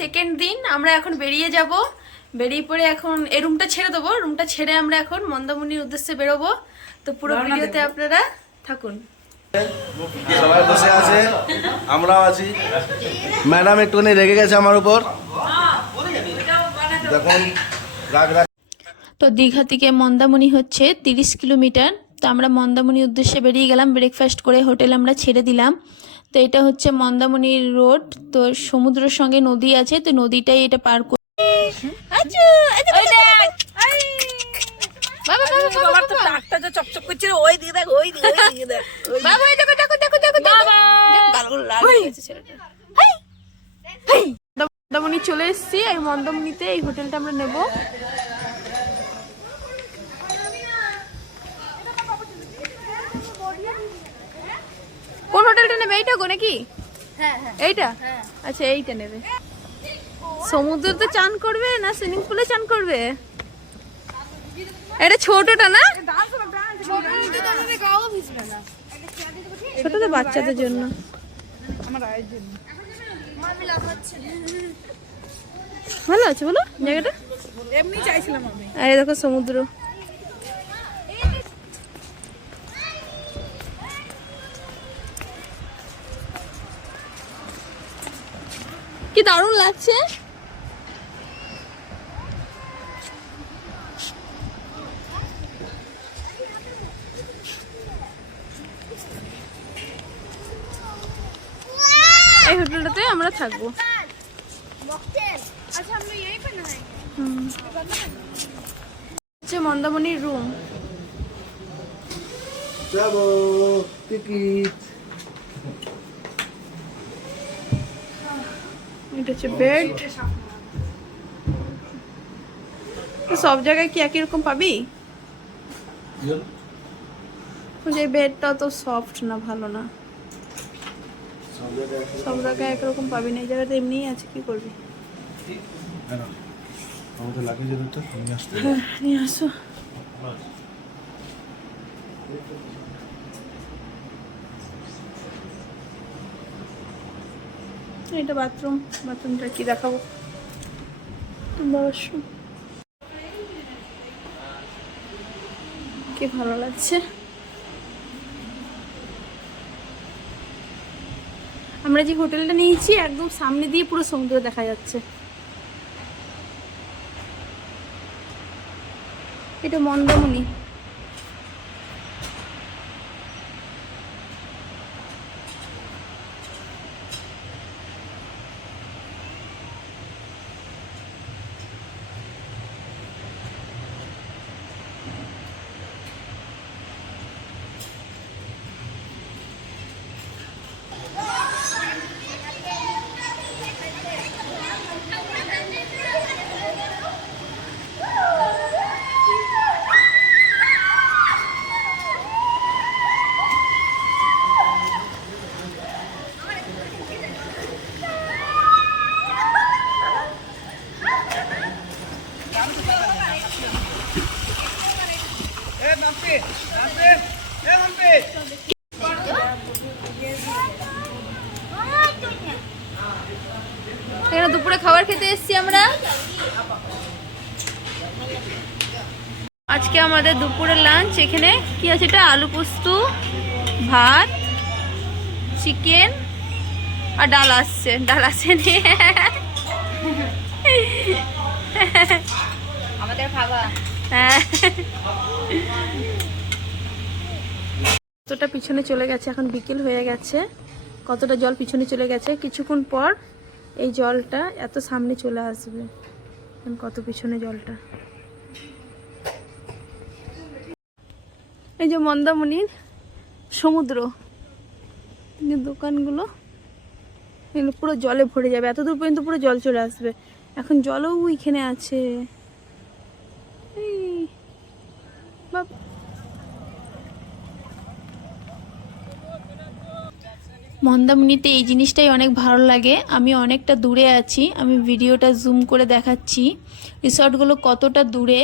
Second দিন আমরা এখন বেরিয়ে যাব। বেরিয়ে পড়ে এখন এই রুমটা ছেড়ে দেবো। রুমটা ছেড়ে আমরা এখন মন্দামণির উদ্দেশ্যে বেরোবো। তো পুরো ভিডিওতে আপনারা থাকুন। সবাই বসে আছে আমরাও আছি। ম্যাডাম একটুখানি রেগে গেছে আমার উপর। রাগ রাগ। তো দীঘা থেকে মন্দামণি হচ্ছে তিরিশ কিলোমিটার। তো আমরা মন্দামণির উদ্দেশ্যে বেরিয়ে গেলাম ব্রেকফাস্ট করে হোটেল আমরা ছেড়ে দিলাম। তো এটা হচ্ছে মন্দামণির রোড তো সমুদ্রের সঙ্গে নদী আছে তো নদীটাই এটা পার করে আচ্ছা, আচ্ছা, বাবা, মন্দামণি চলে এসেছি এই মন্দামণিতে এই হোটেলটা আমরা নেব। কোন হোটেলটা নেবে এইটা গো নাকি? এইটা? আচ্ছা এইটা নেবে। সমুদ্রতে চান করবে না সুইমিং পুলে চান করবে? এটা ছোটটা না? ছোট তো বাচ্চাদের জন্য। ভালো আছে বলো জায়গাটা? এমনি চাইছিলাম আমি। আরে দেখো সমুদ্র। কি দারুণ লাগছে এই হোটেলটাতে আমরা থাকব। হচ্ছে মন্দামণির রুম যাব টিকিট এটা হচ্ছে বেড সব জায়গায় কি একই রকম পাবি? যে বেডটা তো সফট না ভালো না। সব জায়গায় একরকম পাবি না এই জায়গাতে এমনিই আছে কি করবি? আমাদের লাগে যেতে তো নিয়ে আসতে নিয়ে আসো। এটা বাথরুম বাথরুমটা কি দেখাবো? ওয়াশরুম কি ভালো লাগছে? আমরা যে হোটেলটা নিয়েছি একদম সামনে দিয়ে পুরো সমুদ্র দেখা যাচ্ছে। এটা মন্দামণি এখানে দুপুরে খাবার খেতে এসেছি আমরা। আজকে আমাদের দুপুরে লাঞ্চ এখানে কি আছে এটা? আলু পোস্ত ভাত চিকেন আর ডাল আসছে। ডাল আসেনি আমাদের ভাবা হ্যাঁ। কতটা পিছনে চলে গেছে? এখন বিকেল হয়ে গেছে। কতটা জল পিছনে চলে গেছে? কিছুক্ষণ পর এই জলটা এত সামনে চলে আসবে। কত পিছনে জলটা? এই যে মন্দামণির সমুদ্র। দোকানগুলো পুরো জলে ভরে যাবে। এত দূর পর্যন্ত পুরো জল চলে আসবে। এখন জলও ওইখানে আছে এই, বাপ- মন্দামণিতে এই জিনিসটাই অনেক ভালো লাগে। আমি অনেকটা দূরে আছি আমি ভিডিওটা জুম করে দেখাচ্ছি। রিসর্টগুলো কতটা দূরে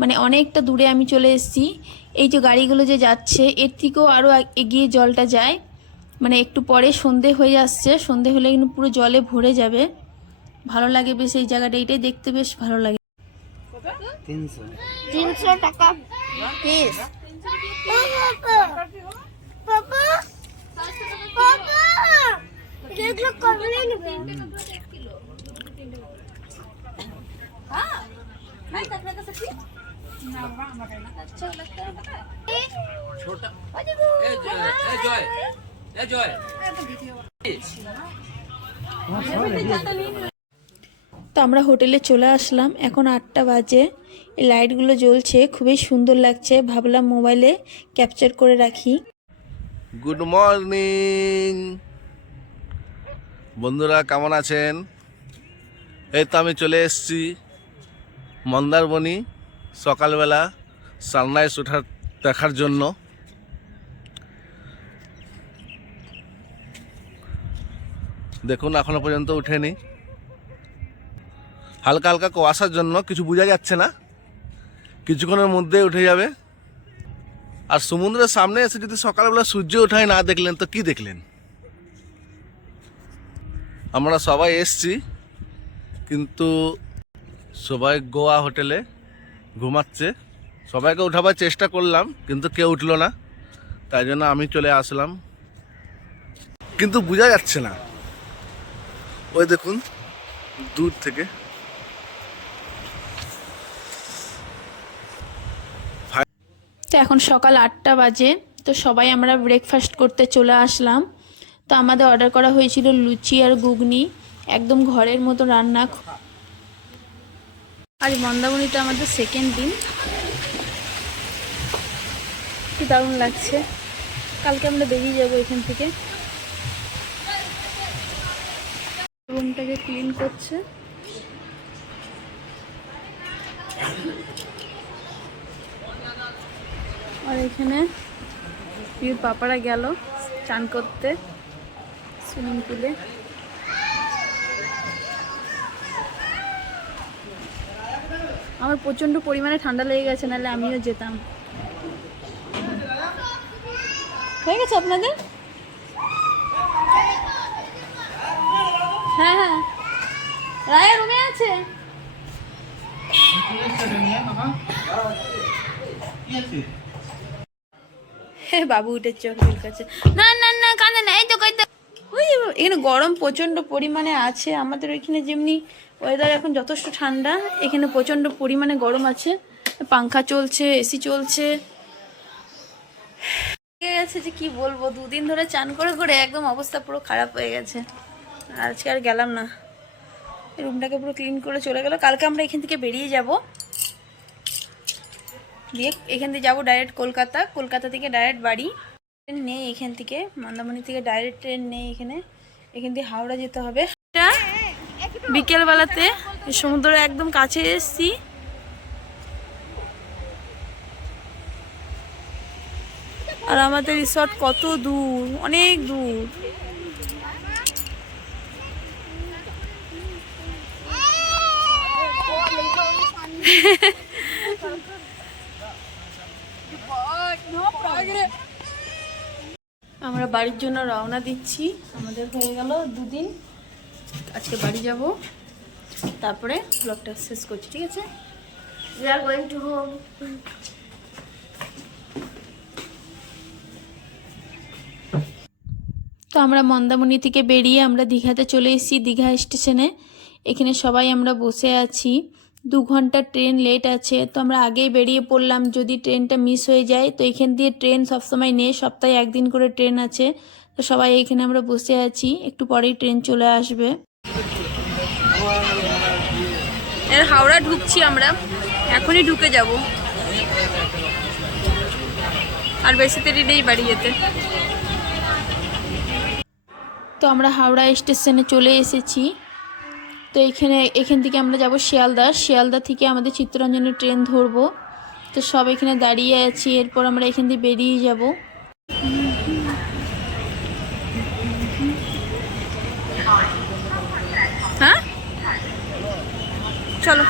মানে অনেকটা দূরে আমি চলে এসেছি। এই যে গাড়িগুলো যে যাচ্ছে এর থেকেও আরও এগিয়ে জলটা যায়। মানে একটু পরে সন্ধে হয়ে আসছে সন্ধে হলে কিন্তু পুরো জলে ভরে যাবে। ভালো লাগে বেশ এই জায়গাটা এটাই দেখতে বেশ ভালো লাগে। তিনশো। টাকা পিস বাবা বাবা যেগুলো কমলে নেবে তো আমরা হোটেলে চলে আসলাম। এখন আটটা বাজে। এই লাইটগুলো জ্বলছে, খুবই সুন্দর লাগছে। ভাবলাম মোবাইলে ক্যাপচার করে রাখি। গুড মর্নিং বন্ধুরা, কেমন আছেন? এই তো আমি চলে এসেছি মন্দারমণি সকালবেলা সানরাইজ ওঠার দেখার জন্য। দেখুন, এখনও পর্যন্ত উঠেনি। হালকা হালকা কুয়াশার জন্য কিছু বোঝা যাচ্ছে না। কিছুক্ষণের মধ্যে উঠে যাবে। আর সমুদ্রের সামনে এসে যদি সকালবেলা সূর্য ওঠায় না দেখলেন, তো কি দেখলেন? আমরা সবাই এসছি, কিন্তু সবাই গোয়া হোটেলে ঘুমাচ্ছে। সবাইকে উঠাবার চেষ্টা করলাম, কিন্তু কেউ উঠল না। তাই জন্য আমি চলে আসলাম। কিন্তু বোঝা যাচ্ছে না। ওই দেখুন, দূর থেকে। তো এখন সকাল আটটা বাজে, তো সবাই আমরা ব্রেকফাস্ট করতে চলে আসলাম। তো আমাদের অর্ডার করা হয়েছিল লুচি আর ঘুগনি, একদম ঘরের মতো রান্না। আজ মন্দামণিতে আমাদের সেকেন্ড দিন। কি দারুণ লাগছে। কালকে আমরা বেরিয়ে যাব এখান থেকে। রুমটাকে ক্লিন করছে। আর এখানে পাপারা গেল চান করতে। সুইমিং পুলে। আমার প্রচণ্ড পরিমাণে ঠান্ডা লেগে গেছে, নাহলে আমিও যেতাম। হয়ে গেছে আপনাদের? হ্যাঁ হ্যাঁ। রায়া রুমে আছে? বাবু উঠে চোখ কাছে। না না না, কাঁদে না, এই তো কইতে ওই এখানে গরম প্রচণ্ড পরিমাণে আছে। আমাদের ওইখানে যেমনি ওয়েদার এখন যথেষ্ট ঠান্ডা, এখানে প্রচণ্ড পরিমাণে গরম আছে। পাংখা চলছে, এসি চলছে। গেছে যে কি বলব? দুদিন ধরে চান করে করে একদম অবস্থা পুরো খারাপ হয়ে গেছে। আজকে আর গেলাম না। রুমটাকে পুরো ক্লিন করে চলে গেল। কালকে আমরা এখান থেকে বেরিয়ে যাব। দিয়ে এখান থেকে যাব ডাইরেক্ট কলকাতা। কলকাতা থেকে ডাইরেক্ট বাড়ি। ট্রেন নেই এখান থেকে মন্দারমণি থেকে ডাইরেক্ট ট্রেন নেই এখানে। এখান থেকে হাওড়া যেতে হবে। বিকেলবেলাতে সমুদ্রের একদম কাছে এসছি। আর আমাদের রিসর্ট কত দূর অনেক দূর। আমরা বাড়ির জন্য রওনা দিচ্ছি। আমাদের হয়ে গেল দুদিন। আজকে বাড়ি যাব। তারপরে ব্লগটা শেষ করছি ঠিক আছে? We are going to home. তো আমরা মন্দামণি থেকে বেরিয়ে আমরা দীঘাতে চলে এসেছি দীঘা স্টেশনে। এখানে সবাই আমরা বসে আছি। দু ঘণ্টা ট্রেন লেট আছে, তো আমরা আগেই বেরিয়ে পড়লাম। যদি ট্রেনটা মিস হয়ে যায়, তো এখান দিয়ে ট্রেন সবসময় নেই, সপ্তাহে একদিন করে ট্রেন আছে। তো সবাই এখানে আমরা বসে আছি, একটু পরেই ট্রেন চলে আসবে। হাওড়া ঢুকছি আমরা, এখনই ঢুকে যাব। আর বেশি দেরি নেই বাড়ি যেতে। তো আমরা হাওড়া স্টেশনে চলে এসেছি। তো এখানে, এখান থেকে আমরা যাব শিয়ালদা। শিয়ালদা থেকে আমাদের চিত্তরঞ্জনের ট্রেন ধরবো। তো সব এখানে দাঁড়িয়ে আছি, এরপর আমরা এখান থেকে বেরিয়ে যাব। হ্যাঁ? চলো।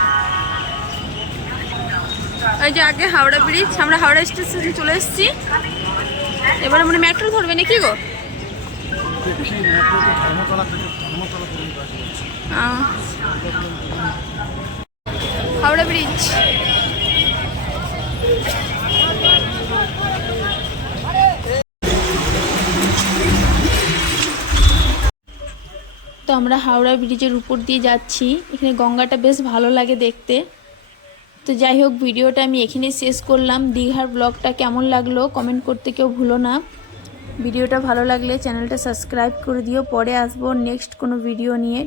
এই যে আগে হাওড়া ব্রিজ, আমরা হাওড়া স্টেশনে চলে এসেছি। এবার আমরা মেট্রো ধরবে নাকি গো? হাওড়া ব্রিজ তো আমরা হাওড়া ব্রিজের উপর দিয়ে যাচ্ছি। এখানে গঙ্গাটা বেশ ভালো লাগে দেখতে। তো যাই হোক, ভিডিওটা আমি এখানেই শেষ করলাম। দীঘার ব্লগটা কেমন লাগল কমেন্ট করতে কেউ ভুলো না। ভিডিওটা ভালো লাগলে চ্যানেলটা সাবস্ক্রাইব করে দিও। পরে আসব নেক্সট কোনো ভিডিও নিয়ে।